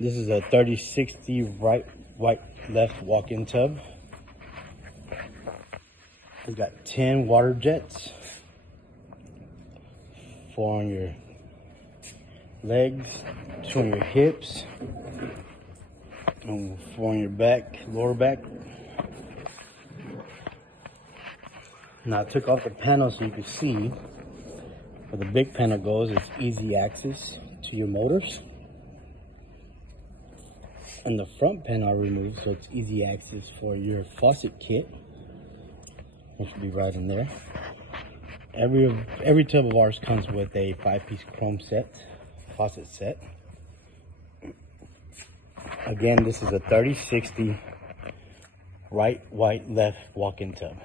This is a 3060 right, white, left walk-in tub. We got 10 water jets, 4 on your legs, 2 on your hips, and 4 on your back, lower back. Now I took off the panel so you can see where the big panel goes. It's easy access to your motors. And the front panel I removed, so it's easy access for your faucet kit, which should be right in there. Every tub of ours comes with a 5-piece chrome set, faucet set. Again, this is a 3060 right, white, left walk-in tub.